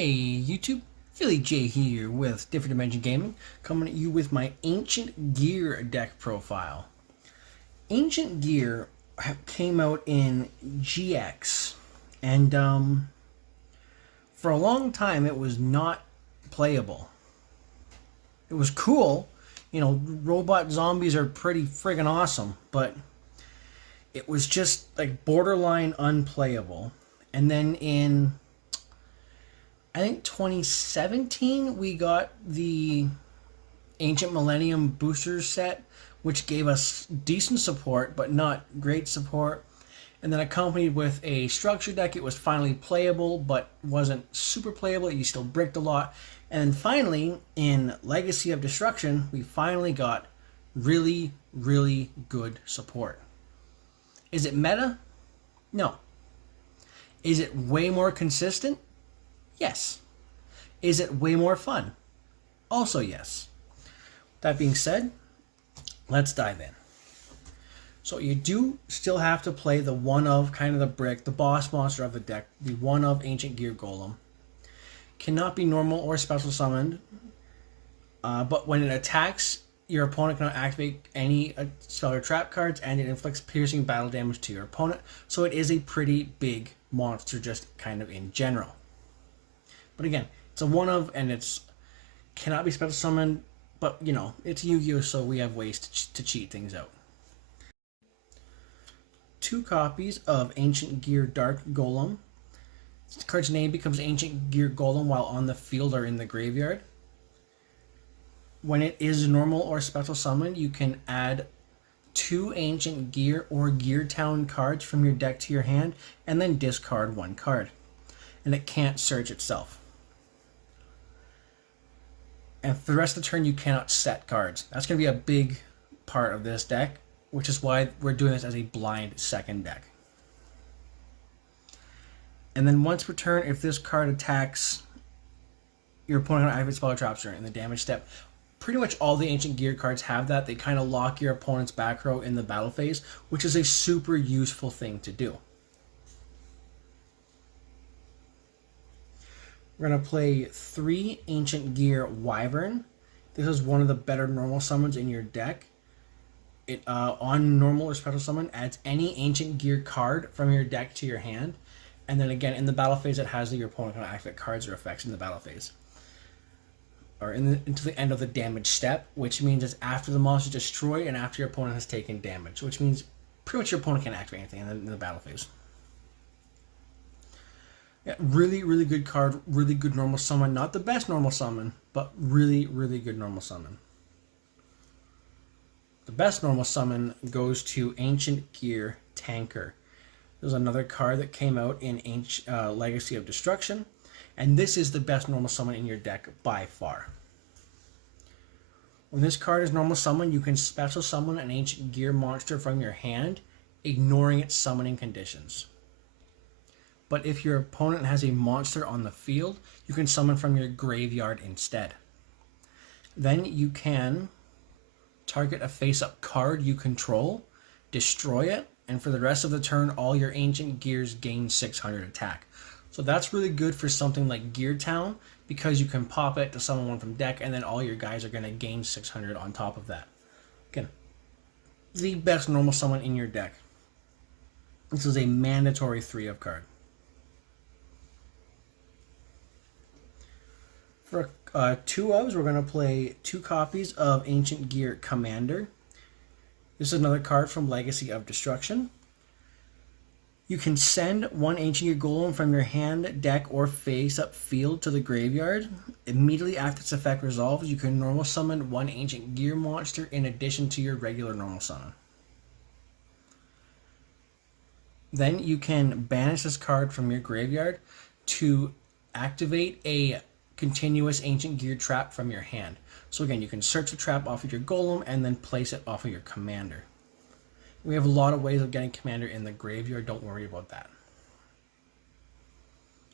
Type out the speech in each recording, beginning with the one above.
Hey YouTube, Philly J here with Different Dimension Gaming, coming at you with my Ancient Gear deck profile. Ancient Gear came out in GX, and for a long time it was not playable. It was cool, you know, robot zombies are pretty friggin' awesome, but it was just like borderline unplayable. And then in I think 2017 we got the Ancient Millennium Booster set, which gave us decent support but not great support. And then accompanied with a structure deck, it was finally playable but wasn't super playable. You still bricked a lot. And then finally in Legacy of Destruction, we finally got really, really good support. Is it meta? No. Is it way more consistent? Yes. Is it way more fun? Also yes. That being said, let's dive in. So you do still have to play the one of kind of the brick, the boss monster of the deck, the one of Ancient Gear Golem. Cannot be normal or special summoned, but when it attacks, your opponent cannot activate any spell or trap cards, and it inflicts piercing battle damage to your opponent. So it is a pretty big monster just kind of in general. But again, it's a one of, and it's cannot be special summoned, but you know, it's Yu-Gi-Oh! So we have ways to cheat things out. 2 copies of Ancient Gear Dark Golem. The card's name becomes Ancient Gear Golem while on the field or in the graveyard. When it is normal or special summoned, you can add 2 Ancient Gear or Gear Town cards from your deck to your hand, and then discard 1 card. And it can't search itself. And for the rest of the turn, you cannot set cards. That's going to be a big part of this deck, which is why we're doing this as a blind second deck. And then once per turn, if this card attacks, your opponent can activate spell or traps during the damage step. Pretty much all the Ancient Gear cards have that. They kind of lock your opponent's back row in the battle phase, which is a super useful thing to do. We're going to play 3 Ancient Gear Wyvern. This is one of the better normal summons in your deck. It on normal or special summon adds any Ancient Gear card from your deck to your hand. And then again, in the battle phase, it has that your opponent can activate cards or effects in the battle phase. Or into the end of the damage step, which means it's after the monster is destroyed and after your opponent has taken damage, which means pretty much your opponent can't activate anything in the battle phase. Yeah, really, really good card, really good normal summon. Not the best normal summon, but really, really good normal summon. The best normal summon goes to Ancient Gear Tanker. There's another card that came out in Legacy of Destruction, and this is the best normal summon in your deck by far. When this card is normal summon, you can special summon an Ancient Gear monster from your hand, ignoring its summoning conditions. But if your opponent has a monster on the field, you can summon from your graveyard instead. Then you can target a face-up card you control, destroy it, and for the rest of the turn, all your Ancient Gears gain 600 attack. So that's really good for something like Gear Town, because you can pop it to summon one from deck, and then all your guys are going to gain 600 on top of that. Again, the best normal summon in your deck. This is a mandatory 3 of card. For 2 ofs, we're going to play 2 copies of Ancient Gear Commander. This is another card from Legacy of Destruction. You can send 1 Ancient Gear Golem from your hand, deck, or face-up field to the graveyard. Immediately after its effect resolves, you can normal summon 1 Ancient Gear monster in addition to your regular normal summon. Then you can banish this card from your graveyard to activate a continuous Ancient Gear trap from your hand. So again, you can search the trap off of your Golem and then place it off of your Commander. We have a lot of ways of getting Commander in the graveyard, don't worry about that.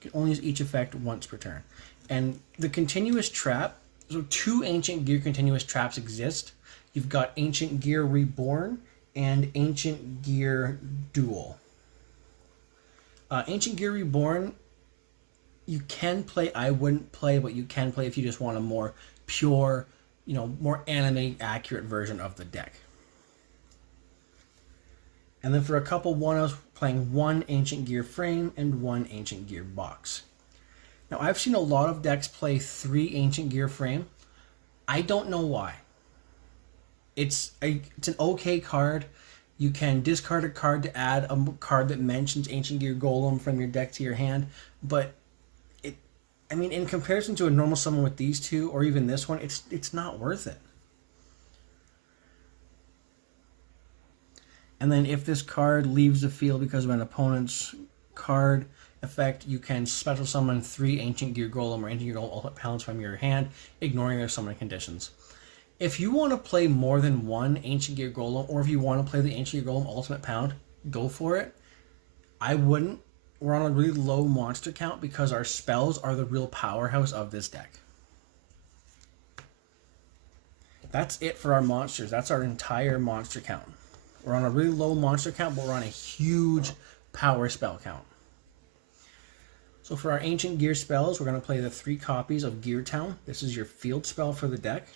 You can only use each effect once per turn. And the continuous trap, so 2 Ancient Gear continuous traps exist. You've got Ancient Gear Reborn and Ancient Gear Duel. Ancient Gear Reborn you can play, I wouldn't play, but you can play if you just want a more pure, more anime accurate version of the deck. And then for a couple one-offs, playing one Ancient Gear frame and one Ancient Gear box. Now, I've seen a lot of decks play 3 Ancient Gear frame. I don't know why. It's an okay card. You can discard a card to add a card that mentions Ancient Gear Golem from your deck to your hand, but in comparison to a normal summon with these two, or even this one, it's not worth it. And then if this card leaves the field because of an opponent's card effect, you can special summon 3 Ancient Gear Golem or Ancient Gear Golem Ultimate Pounds from your hand, ignoring their summoning conditions. If you want to play more than one Ancient Gear Golem, or if you want to play the Ancient Gear Golem Ultimate Pound, go for it. I wouldn't. We're on a really low monster count because our spells are the real powerhouse of this deck. That's it for our monsters. That's our entire monster count. We're on a really low monster count, but we're on a huge power spell count. So for our Ancient Gear spells, we're going to play the 3 copies of Gear Town. This is your field spell for the deck.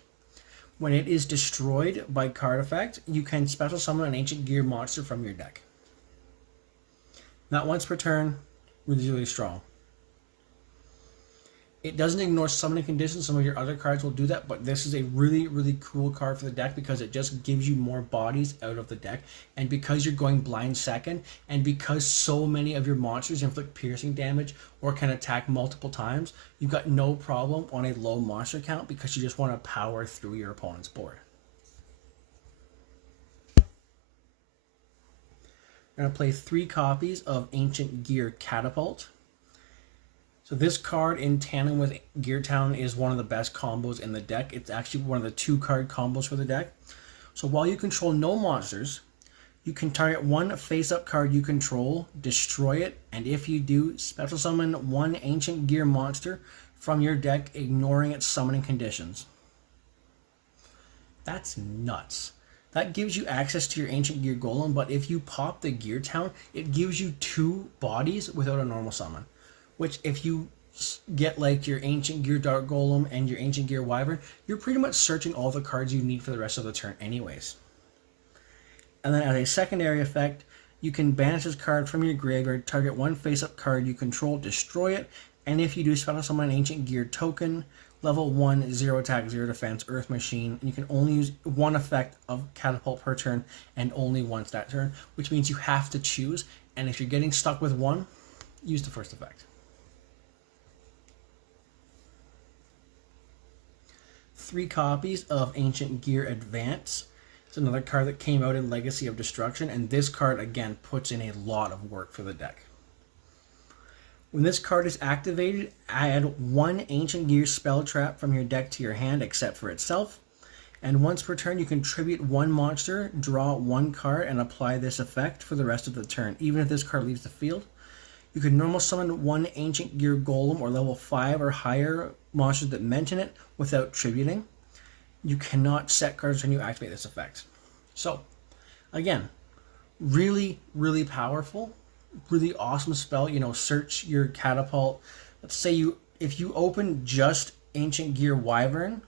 When it is destroyed by card effect, you can special summon an Ancient Gear monster from your deck. Not once per turn, really strong. It doesn't ignore summoning conditions. Some of your other cards will do that, but this is a really, really cool card for the deck because it just gives you more bodies out of the deck. And because you're going blind second, and because so many of your monsters inflict piercing damage or can attack multiple times, you've got no problem on a low monster count because you just want to power through your opponent's board. I'm going to play 3 copies of Ancient Gear Catapult. So this card in tandem with Gear Town is one of the best combos in the deck. It's actually one of the 2 card combos for the deck. So while you control no monsters, you can target one face-up card you control, destroy it, and if you do, special summon 1 Ancient Gear monster from your deck, ignoring its summoning conditions. That's nuts. That gives you access to your Ancient Gear Golem, but if you pop the Gear Town, it gives you 2 bodies without a normal summon. Which, if you get like your Ancient Gear Dark Golem and your Ancient Gear Wyvern, you're pretty much searching all the cards you need for the rest of the turn anyways. And then as a secondary effect, you can banish this card from your graveyard, target one face-up card you control, destroy it, and if you do, special summon an Ancient Gear token, level 1, 0 attack, 0 defense, Earth Machine, and you can only use 1 effect of Catapult per turn, and only once that turn, which means you have to choose, and if you're getting stuck with one, use the first effect. 3 copies of Ancient Gear Advance. It's another card that came out in Legacy of Destruction, and this card, again, puts in a lot of work for the deck. When this card is activated, add 1 Ancient Gear spell trap from your deck to your hand, except for itself. And once per turn, you can tribute 1 monster, draw 1 card, and apply this effect for the rest of the turn, even if this card leaves the field. You can normal summon 1 Ancient Gear Golem or level 5 or higher monsters that mention it without tributing. You cannot set cards when you activate this effect. So, again, really, really powerful. Really awesome spell. Search your catapult. Let's say if you open just Ancient Gear Wyvern,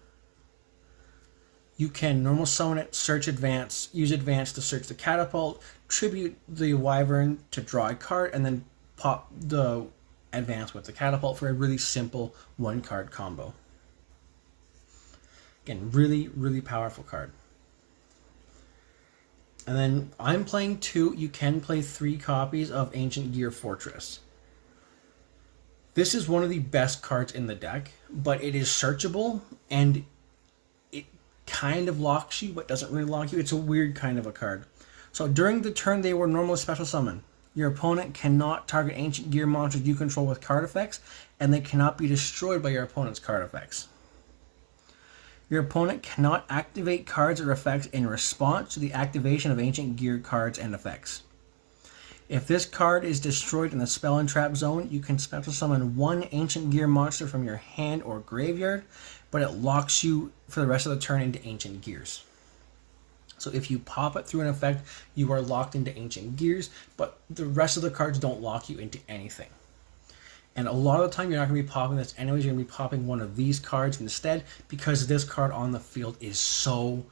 you can normal summon it, search advance, use advance to search the catapult, tribute the Wyvern to draw a card, and then pop the advance with the catapult for a really simple 1-card combo. Again, really, really powerful card. And then I'm playing 2. You can play 3 copies of Ancient Gear Fortress. This is one of the best cards in the deck, but it is searchable, and it kind of locks you, but doesn't really lock you. It's a weird kind of a card. So during the turn they were normally special summon. Your opponent cannot target Ancient Gear monsters you control with card effects, and they cannot be destroyed by your opponent's card effects. Your opponent cannot activate cards or effects in response to the activation of Ancient Gear cards and effects. If this card is destroyed in the spell and trap zone, you can special summon 1 Ancient Gear monster from your hand or graveyard, but it locks you for the rest of the turn into Ancient Gears. So if you pop it through an effect, you are locked into Ancient Gears, but the rest of the cards don't lock you into anything. And a lot of the time you're not going to be popping this anyways. You're going to be popping one of these cards instead, because this card on the field is so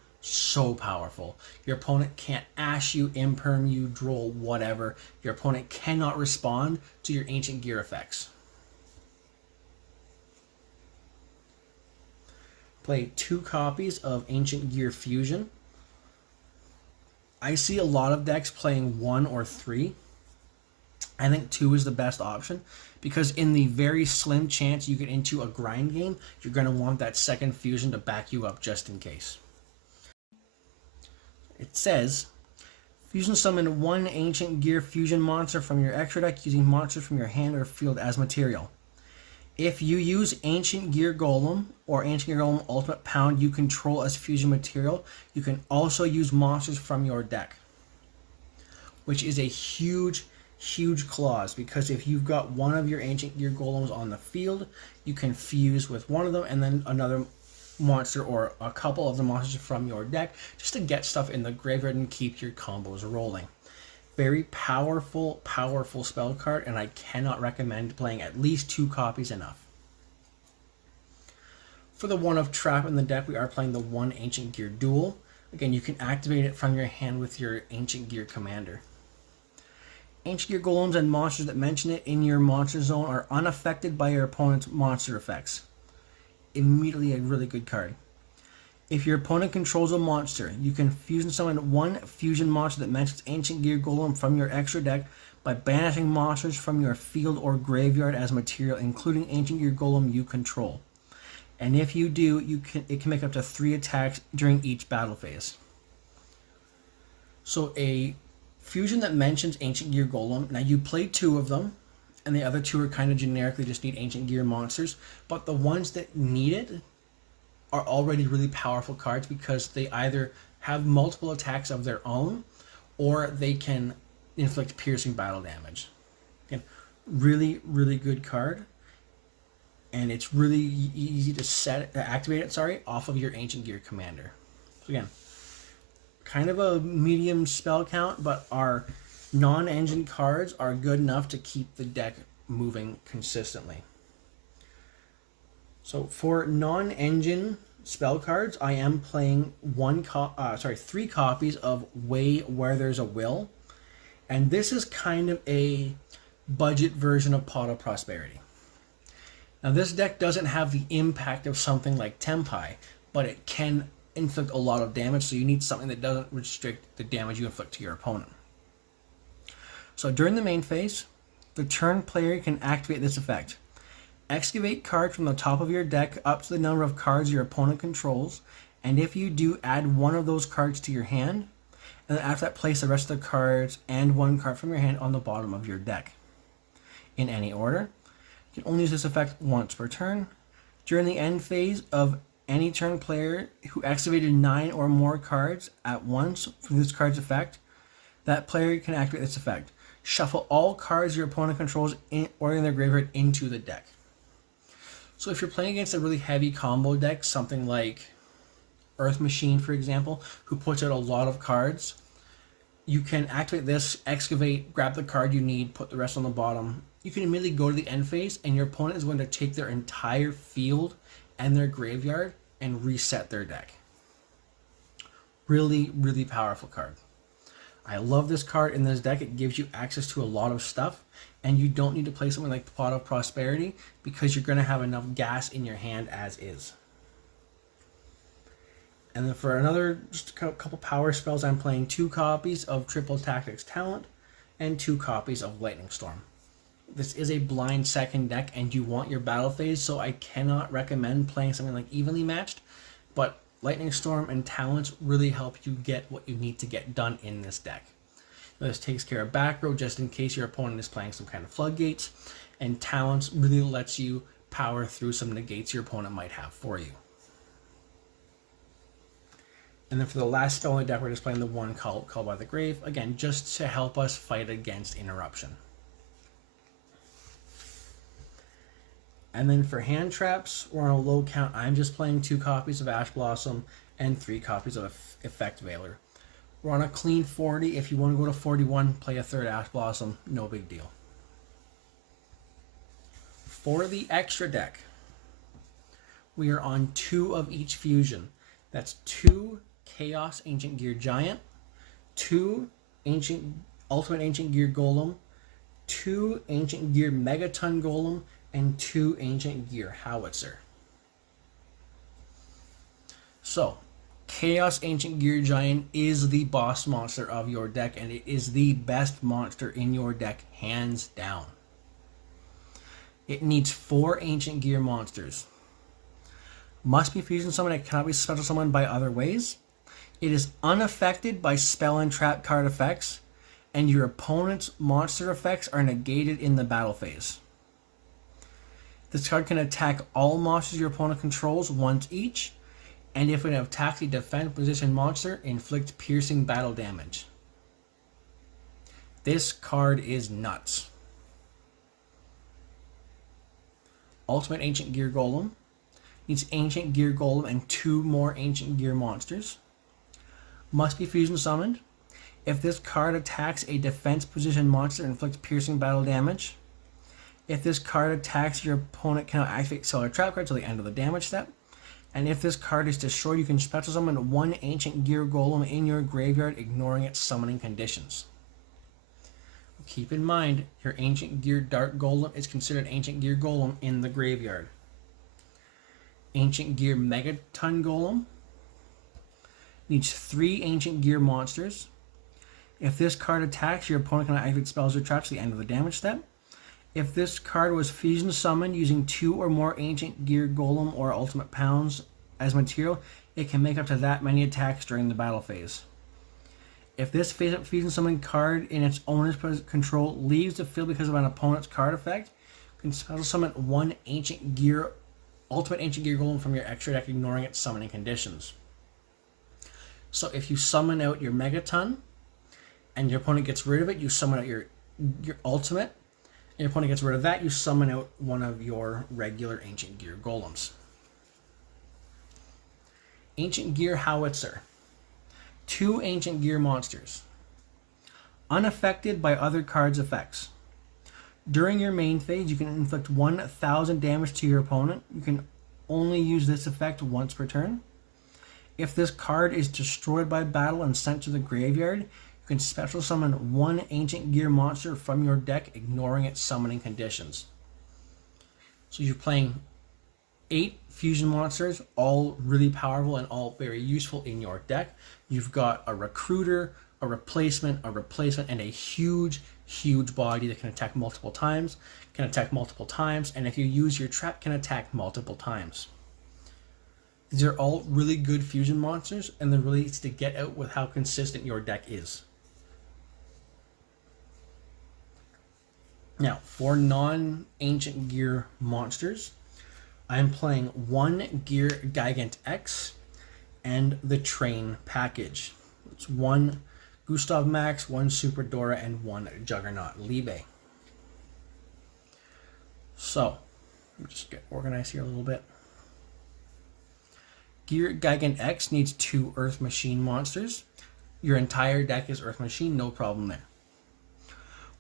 powerful. Your opponent can't ash you, imperm you, droll, whatever. Your opponent cannot respond to your Ancient Gear effects. Play 2 copies of Ancient Gear Fusion. I see a lot of decks playing 1 or 3. I think 2 is the best option, because in the very slim chance you get into a grind game, you're going to want that second fusion to back you up just in case. It says, fusion summon 1 Ancient Gear Fusion monster from your extra deck using monsters from your hand or field as material. If you use Ancient Gear Golem or Ancient Gear Golem Ultimate Pound you control as fusion material, you can also use monsters from your deck. Which is a huge clause, because if you've got one of your Ancient Gear Golems on the field, you can fuse with one of them and then another monster or a couple of the monsters from your deck just to get stuff in the graveyard and keep your combos rolling. Very powerful spell card, and I cannot recommend playing at least 2 copies enough. For the 1 of Trap in the deck, we are playing the 1 Ancient Gear Duel. Again, you can activate it from your hand with your Ancient Gear Commander. Ancient Gear Golems and monsters that mention it in your monster zone are unaffected by your opponent's monster effects. Immediately a really good card. If your opponent controls a monster, you can fusion summon 1 fusion monster that mentions Ancient Gear Golem from your extra deck by banishing monsters from your field or graveyard as material, including Ancient Gear Golem you control. And if you do, it can make up to 3 attacks during each battle phase. So a fusion that mentions Ancient Gear Golem, now you play 2 of them, and the other 2 are kind of generically just need Ancient Gear monsters, but the ones that need it are already really powerful cards, because they either have multiple attacks of their own or they can inflict piercing battle damage. Again, really good card, and it's really easy to activate it off of your Ancient Gear Commander. So again, kind of a medium spell count, but our non-engine cards are good enough to keep the deck moving consistently. So for non-engine spell cards, I am playing 3 copies of Way Where There's a Will, and this is kind of a budget version of Pot of Prosperity. Now this deck doesn't have the impact of something like Tempai, but it can inflict a lot of damage, so you need something that doesn't restrict the damage you inflict to your opponent. So during the main phase, the turn player can activate this effect. Excavate cards from the top of your deck up to the number of cards your opponent controls, and if you do, add 1 of those cards to your hand, and then after that place the rest of the cards and 1 card from your hand on the bottom of your deck. In any order. You can only use this effect once per turn. During the end phase of any turn, player who excavated 9 or more cards at once from this card's effect, that player can activate this effect. Shuffle all cards your opponent controls or in their graveyard into the deck. So if you're playing against a really heavy combo deck, something like Earth Machine, for example, who puts out a lot of cards, you can activate this, excavate, grab the card you need, put the rest on the bottom. You can immediately go to the end phase, and your opponent is going to take their entire field and their graveyard and reset their deck. Really powerful card. I love this card in this deck. It gives you access to a lot of stuff, and you don't need to play something like the Pot of Prosperity because you're going to have enough gas in your hand as is. And then for another just a couple power spells, I'm playing 2 copies of Triple Tactics Talent and 2 copies of Lightning Storm. This is a blind second deck, and you want your battle phase, so I cannot recommend playing something like Evenly Matched, but Lightning Storm and Talents really help you get what you need to get done in this deck. Now, this takes care of back row just in case your opponent is playing some kind of floodgates, and Talents really lets you power through some negates your opponent might have for you. And then for the last spell in the deck, we're just playing the 1 Call by the Grave, again, just to help us fight against interruption. And then for hand traps, we're on a low count. I'm just playing 2 copies of Ash Blossom and 3 copies of Effect Veiler. We're on a clean 40. If you want to go to 41, play a 3rd Ash Blossom, no big deal. For the extra deck, we are on 2 of each fusion. That's 2 Chaos Ancient Gear Giant, 2 Ultimate Ancient Gear Golem, 2 Ancient Gear Megaton Golem, and 2 Ancient Gear Howitzer. So, Chaos Ancient Gear Giant is the boss monster of your deck, and it is the best monster in your deck, hands down. It needs 4 Ancient Gear monsters. Must be fusion summoned, it cannot be special summoned by other ways. It is unaffected by spell and trap card effects, and your opponent's monster effects are negated in the battle phase. This card can attack all monsters your opponent controls once each, and if it attacks a defense position monster, inflict piercing battle damage. This card is nuts. Ultimate Ancient Gear Golem needs Ancient Gear Golem and 2 more Ancient Gear monsters. Must be fusion summoned. If this card attacks a defense position monster, inflicts piercing battle damage. If this card attacks, your opponent cannot activate Cellar Trap card till the end of the damage step. And if this card is destroyed, you can special summon 1 Ancient Gear Golem in your graveyard, ignoring its summoning conditions. Keep in mind, your Ancient Gear Dark Golem is considered Ancient Gear Golem in the graveyard. Ancient Gear Megaton Golem needs 3 Ancient Gear monsters. If this card attacks, your opponent cannot activate spells or traps at the end of the damage step. If this card was fusion summoned using 2 or more Ancient Gear Golem or Ultimate Pounds as material, it can make up to that many attacks during the battle phase. If this face-up fusion summoned card in its owner's control leaves the field because of an opponent's card effect, you can special summon 1 Ultimate Ancient Gear Golem from your extra deck, ignoring its summoning conditions. So if you summon out your Megaton, and your opponent gets rid of it, you summon out your Ultimate, and your opponent gets rid of that, you summon out one of your regular Ancient Gear Golems. Ancient Gear Howitzer. 2 Ancient Gear monsters. Unaffected by other cards' effects. During your main phase, you can inflict 1,000 damage to your opponent. You can only use this effect once per turn. If this card is destroyed by battle and sent to the graveyard, you can special summon 1 Ancient Gear monster from your deck, ignoring its summoning conditions. So you're playing 8 fusion monsters, all really powerful and all very useful in your deck. You've got a recruiter, a replacement, and a huge body that can attack multiple times, and if you use your trap, can attack multiple times. These are all really good fusion monsters, and they're really easy to get out with how consistent your deck is. Now, for non-Ancient Gear monsters, I'm playing 1 Gear Gigant X and the Train package. It's 1 Gustav Max, 1 Super Dora, and 1 Juggernaut Libe. So, let me just get organized here a little bit. Gear Gigant X needs 2 Earth Machine monsters. Your entire deck is Earth Machine, no problem there.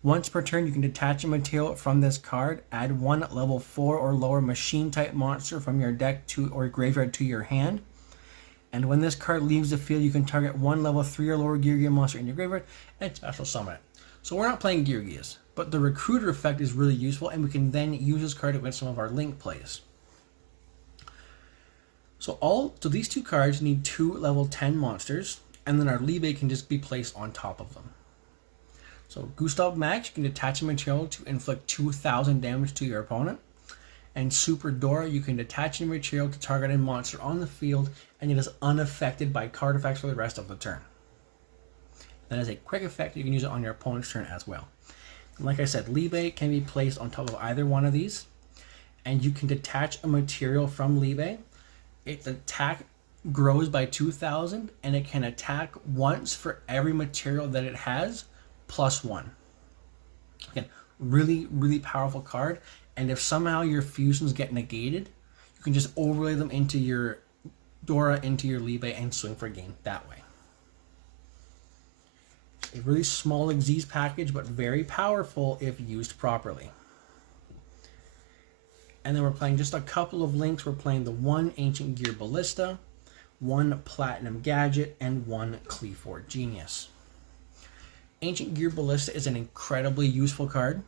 Once per turn, you can detach a material from this card, add 1 level 4 or lower machine type monster from your deck or graveyard to your hand. And when this card leaves the field, you can target 1 level 3 or lower Gear Gear monster in your graveyard and special summon it. So we're not playing Gear Gears, but the Recruiter effect is really useful, and we can then use this card to win some of our Link plays. So these 2 cards need 2 level 10 monsters, and then our Libe can just be placed on top of them. So Gustav Max, you can detach a material to inflict 2,000 damage to your opponent. And Super Dora, you can detach a material to target a monster on the field, and it is unaffected by card effects for the rest of the turn. That is a quick effect. You can use it on your opponent's turn as well. And like I said, Libe can be placed on top of either one of these, and you can detach a material from Libe. Its attack grows by 2,000, and it can attack once for every material that it has, +1. Again, really powerful card. And if somehow your fusions get negated, you can just overlay them into your Dora, into your Libe, and swing for game that way. A really small Xyz package, but very powerful if used properly. And then we're playing just a couple of links. We're playing the 1 Ancient Gear Ballista, 1 Platinum Gadget, and 1 Qliphort Genius. Ancient Gear Ballista is an incredibly useful card.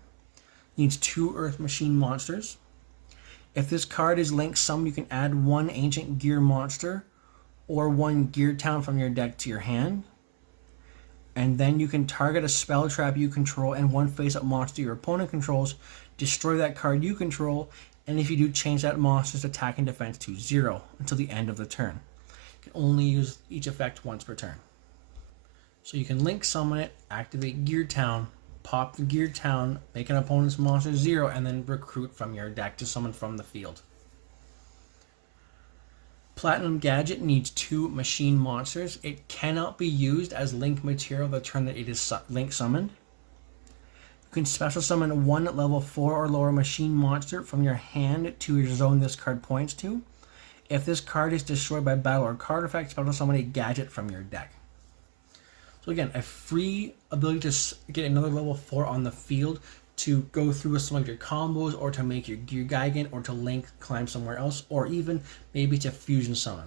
Needs 2 Earth Machine monsters. If this card is link summoned, you can add 1 Ancient Gear monster or 1 Gear Town from your deck to your hand. And then you can target a spell trap you control and 1 face-up monster your opponent controls, destroy that card you control, and if you do, change that monster's attack and defense to 0 until the end of the turn. You can only use each effect once per turn. So you can link summon it, activate Gear Town, pop the Gear Town, make an opponent's monster 0, and then recruit from your deck to summon from the field. Platinum Gadget needs 2 machine monsters. It cannot be used as link material the turn that it is link summoned. You can special summon 1 level 4 or lower machine monster from your hand to your zone this card points to. If this card is destroyed by battle or card effect, special summon a gadget from your deck. So again, a free ability to get another level 4 on the field to go through with some of your combos, or to make your Gear Gigan, or to link climb somewhere else, or even maybe to fusion summon.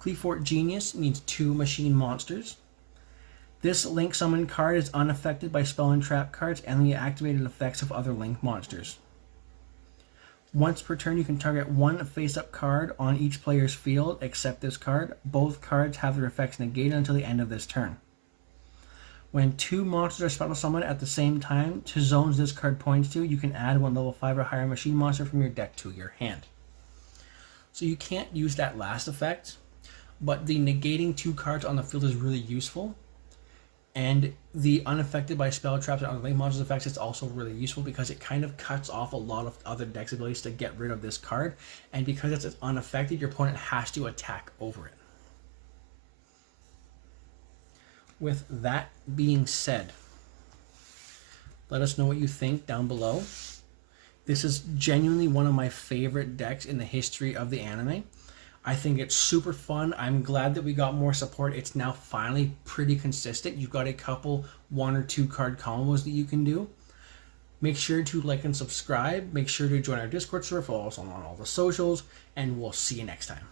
Qliphort Genius needs 2 machine monsters. This link summon card is unaffected by spell and trap cards and the activated effects of other link monsters. Once per turn, you can target 1 face-up card on each player's field except this card. Both cards have their effects negated until the end of this turn. When 2 monsters are special summoned at the same time to zones this card points to, you can add 1 level 5 or higher machine monster from your deck to your hand. So you can't use that last effect, but the negating 2 cards on the field is really useful. And the unaffected by spell traps and other link monsters effects is also really useful because it kind of cuts off a lot of other decks' abilities to get rid of this card. And because it's unaffected, your opponent has to attack over it. With that being said, let us know what you think down below. This is genuinely one of my favorite decks in the history of the anime. I think it's super fun. I'm glad that we got more support. It's now finally pretty consistent. You've got a couple 1 or 2 card combos that you can do. Make sure to like and subscribe. Make sure to join our Discord server, follow us on all the socials, and we'll see you next time.